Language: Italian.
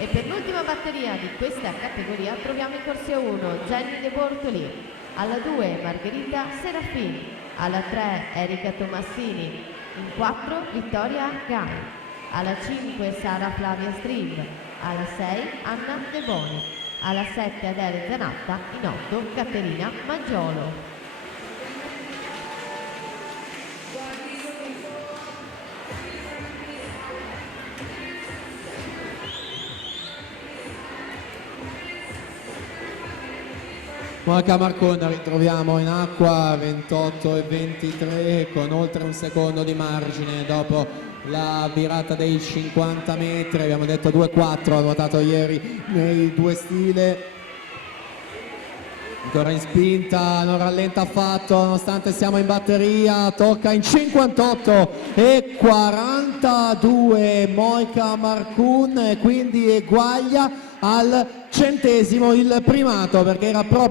E per l'ultima batteria di questa categoria troviamo in corsia 1 Jenny De Bortoli, alla 2 Margherita Serafini, alla 3 Erika Tomassini, in 4 Vittoria Gai, alla 5 Sara Flavia Stream, alla 6 Anna De Boni, alla 7 Adele Zanatta, in 8 Caterina Maggiolo. Monica Marcon ritroviamo in acqua 28,23 con oltre un secondo di margine dopo la virata dei 50 metri, abbiamo detto 2,4, ha nuotato ieri nei due stile, ancora in spinta, non rallenta affatto nonostante siamo in batteria, tocca in 58,42 Monica Marcon e quindi eguaglia al 100° il primato perché era proprio